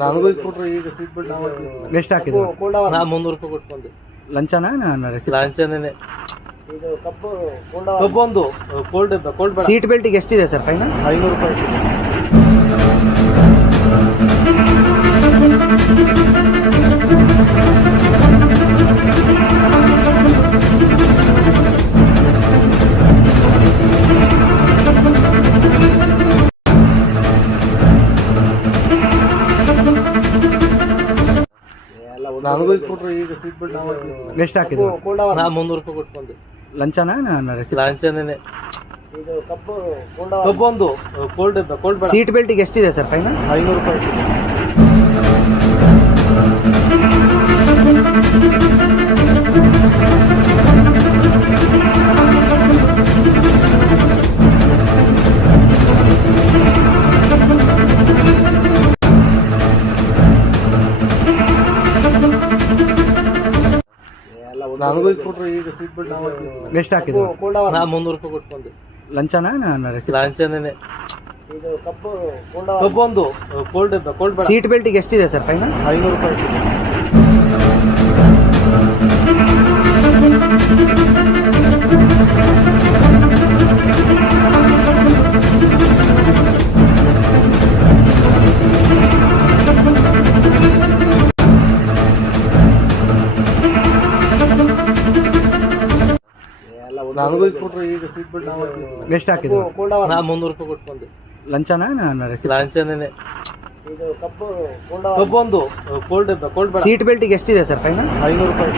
ನನಗೂ ಇದು ಕೊಟ್ರು ಈಗ ಸೀಟ್ ಬೆಲ್ಟ್ ನಾವು ಎಷ್ಟು ಹಾಕಿದ್ರು ನಾ ಮುನ್ನೂರು ರೂಪಾಯಿ ಲಂಚನಾ ನಾನು ಕಬ್ಬೊಂದು ಕೋಲ್ಡ್ ಕೋಲ್ಡ್ ಬೇಡ. ಸೀಟ್ ಬೆಲ್ಟಿಗೆ ಎಷ್ಟಿದೆ ಸರ್ ಫೈನ್ ಐನೂರು ರೂಪಾಯಿ ನನಗೂ ಇದು ಕೊಟ್ರು ಈಗ ಸೀಟ್ ಬೆಲ್ಟ್ ನಾವು ಎಷ್ಟು ಹಾಕಿದ್ರು ನಾ ಮುನ್ನೂರು ರೂಪಾಯಿ ಕೊಟ್ಟು ಬಂದೆ ಲಂಚನಾ ನಾನು ರೆಸಿಪ್ಟ್ ಇದು ಕಬ್ಬೊಂದು ಕೋಲ್ಡ್ ಇದ್ದ ಕೋಲ್ಡ್ ಬೇಡ. ಸೀಟ್ ಬೆಲ್ಟಿಗೆ ಎಷ್ಟಿದೆ ಸರ್ ಫೈನ್ ಐನೂರು ರೂಪಾಯಿ ನನಗೂ ಕೊಟ್ಟರು ಈಗ ಸೀಟ್ ಬೆಲ್ಟ್ ನಾವು ಎಷ್ಟು ಹಾಕಿದ್ರು ನಾ ಮುನ್ನೂರು ರೂಪಾಯಿ ಕೊಟ್ಟು ಬಂದೆ ಲಂಚನಾ ನಾನು ರೆಸಿಪ್ಟ್ ಇದು ಕಬ್ಬೊಂದು ಕೋಲ್ಡ್ ಕೋಲ್ಡ್ ಬೇಡ. ಸೀಟ್ ಬೆಲ್ಟಿಗೆ ಎಷ್ಟಿದೆ ಸರ್ ಫೈನ್ ಐನೂರು ರೂಪಾಯಿ ನನಗೂ ಇದು ಕೊಟ್ರು ಈಗ ಸೀಟ್ ಬೆಲ್ಟ್ ನಾವು ಎಷ್ಟು ಹಾಕಿದ್ರು ನಾ ಮುನ್ನೂರು ರೂಪಾಯಿ ಲಂಚನಾ ನಾನು ರೆಸಿಪ್ಟ್ ಇದು ಕಬ್ಬೊಂದು ಕೋಲ್ಡ್ ಕೋಲ್ಡ್ ಬೇಡ. ಸೀಟ್ ಬೆಲ್ಟಿಗೆ ಎಷ್ಟಿದೆ ಸರ್ ಫೈನ್ ಐನೂರು ರೂಪಾಯಿ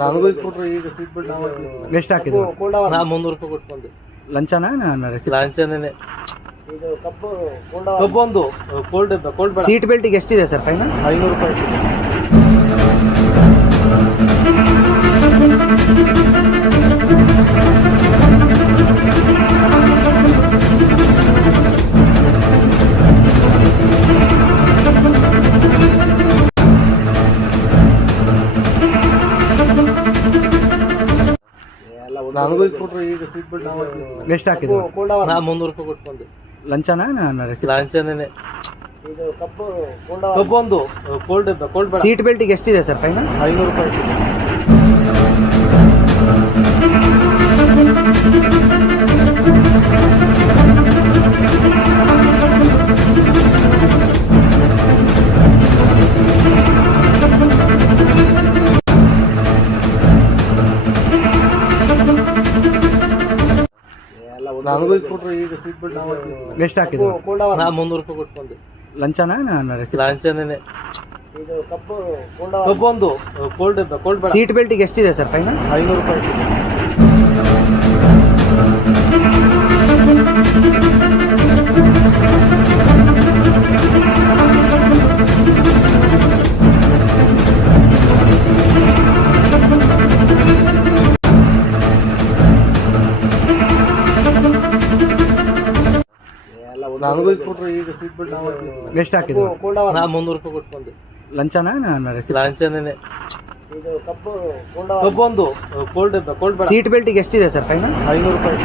ನನಗೂ ಕೊಟ್ರು ಈಗ ಸೀಟ್ ಬೆಲ್ಟ್ ನಾವು ಎಷ್ಟು ಹಾಕಿದ್ರು ನಾ ಮುನ್ನೂರು ರೂಪಾಯಿ ಕೊಟ್ಟು ಬಂದೆ ನಾನು ರೆಸಿಪ್ಟ್ ಇದು ಕಬ್ಬೊಂದು ಕೋಲ್ಡ್ ಕೋಲ್ಡ್ ಸೀಟ್ ಬೆಲ್ಟಿಗೆ ಎಷ್ಟಿದೆ ಸರ್ ಫೈನ್ ಐನೂರು ರೂಪಾಯಿ ನನಗೂ ಇದು ಈಗ ಸೀಟ್ ಬೆಲ್ಟ್ ನಾವು ಎಷ್ಟು ಹಾಕಿದ್ರು ನಾ ಮುನ್ನೂರು ರೂಪಾಯಿ ಕೊಟ್ಟು ಬಂದೆ ಲಂಚನಾ ನಾನು ಕಬ್ಬೊಂದು ಕೋಲ್ಡ್ ಇದ್ದ ಕೋಲ್ಡ್ ಬೇಡ. ಸೀಟ್ ಬೆಲ್ಟಿಗೆ ಎಷ್ಟಿದೆ ಸರ್ ಫೈನಲ್ ಐನೂರು ರೂಪಾಯಿ ನನಗೂ ಕೊಟ್ರು ಈಗ ಸೀಟ್ ಬೆಲ್ಟ್ ನಾವು ಎಷ್ಟು ಹಾಕಿದ್ರು ನಾ ಮುನ್ನೂರು ರೂಪಾಯಿ ಕೊಟ್ಟು ಲಂಚನ ನಾನು ರೆಸಿಪ್ಟ್ ಇದು ಕಬ್ಬೊಂದು ಕೋಲ್ಡ್ ಕಬ್ಬೊಂದು ಕೋಲ್ಡ್ ಬೇಡ. ಸೀಟ್ ಬೆಲ್ಟಿಗೆ ಎಷ್ಟಿದೆ ಸರ್ ಫೈನ್ ಐನೂರು ರೂಪಾಯಿ ನನಗೂ ಇದು ಕೊಟ್ರು ಈಗ ಸೀಟ್ ಬೆಲ್ಟ್ ನಾವು ಎಷ್ಟು ಹಾಕಿದ್ರು ನಾ ಮುನ್ನೂರು ರೂಪಾಯಿ ಕೊಟ್ಟು ಬಂದೆ ಲಂಚನಾ ನಾನು ಲಾಂಛನೇ ಕಬ್ಬೊಂದು ಕೋಲ್ಡ್ ಕೋಲ್ಡ್ ಬೇಡ. ಸೀಟ್ ಬೆಲ್ಟಿಗೆ ಎಷ್ಟಿದೆ ಸರ್ ಫೈನ್ ಐನೂರು ರೂಪಾಯಿ.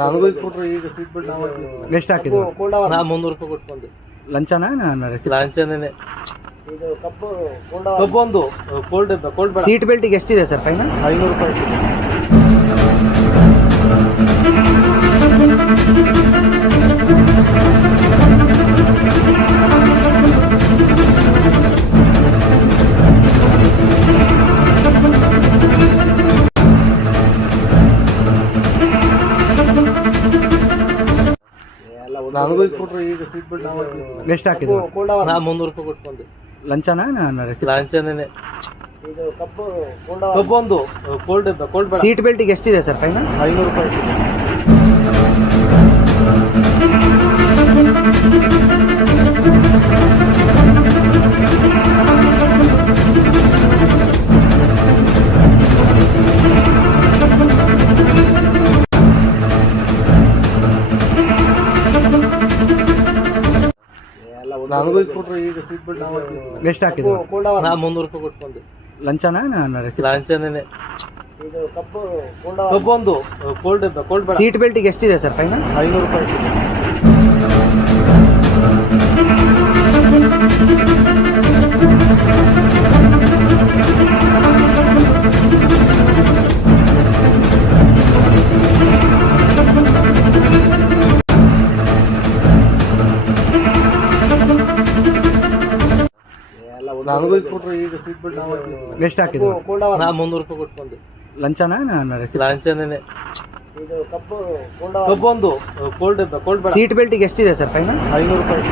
ನನಗೂ ಇದು ಈಗ ಸೀಟ್ ಬೆಲ್ಟ್ ನಾವು ಎಷ್ಟು ಹಾಕಿದ್ರು ನಾ ಮುನ್ನೂರು ರೂಪಾಯಿ ಕೊಟ್ಟು ಬಂದೆ ಲಂಚನಾ ನಾನು ರೆಸಿಪ್ಟ್ ಲಾಂಛನೇ ಕಬ್ಬೊಂದು ಕೋಲ್ಡ್ ಕೋಲ್ಡ್ ಬೇಡ. ಸೀಟ್ ಬೆಲ್ಟಿಗೆ ಎಷ್ಟಿದೆ ಸರ್ ಫೈನ್ ಐನೂರು ರೂಪಾಯಿ. ನನಗೂ ಈಗ ಸೀಟ್ ಬೆಲ್ಟ್ ನಾವು ಎಷ್ಟು ಹಾಕಿದ್ರು ನಾ ಮುನ್ನೂರು ರೂಪಾಯಿ ಕೊಟ್ಟು ಬಂದೆ ಲಂಚನಾ ನಾನು ಇದು ಕಬ್ಬು ಕಬ್ಬು ಒಂದು. ಕೋಲ್ಡ್ ಇದ್ದ ಕೋಲ್ಡ್ ಬೇಡ. ಸೀಟ್ ಬೆಲ್ಟಿಗೆ ಎಷ್ಟಿದೆ ಸರ್ ಫೈನಲ್ ಐನೂರು ರೂಪಾಯಿ ನನಗೂ ಇದು ಕೊಟ್ರು ಈಗ ಸೀಟ್ ಬೆಲ್ಟ್ ನಾವು ಎಷ್ಟು ಹಾಕಿದ್ರು ನಾ ಮುನ್ನೂರು ರೂಪಾಯಿ ಲಂಚನ? ಕಬ್ಬು ಒಂದು ಕೋಲ್ಡ್ ಕೋಲ್ಡ್ ಬೇಡ. ಸೀಟ್ ಬೆಲ್ಟಿಗೆ ಎಷ್ಟಿದೆ ಸರ್ ಫೈನಲ್ ಐನೂರು ರೂಪಾಯಿ. ಈಗ ಸೀಟ್ ಬೆಲ್ಟ್ ನಾವು ಎಷ್ಟು ಹಾಕಿದ್ರು ನಾ ಮುನ್ನೂರು ರೂಪಾಯಿ ಕೊಟ್ಕೊಂಡು. ಲಂಚನ ಇದು ಕಬ್ಬು ಒಂದು ಕೋಲ್ಡ್ ಕಬ್ಬೊಂದು ಕೋಲ್ಡ್ ಕೋಲ್ಡ್ ಸೀಟ್ ಬೆಲ್ಟಿಗೆ ಎಷ್ಟಿದೆ ಸರ್ ಫೈನಲ್ ಐನೂರು ರೂಪಾಯಿ.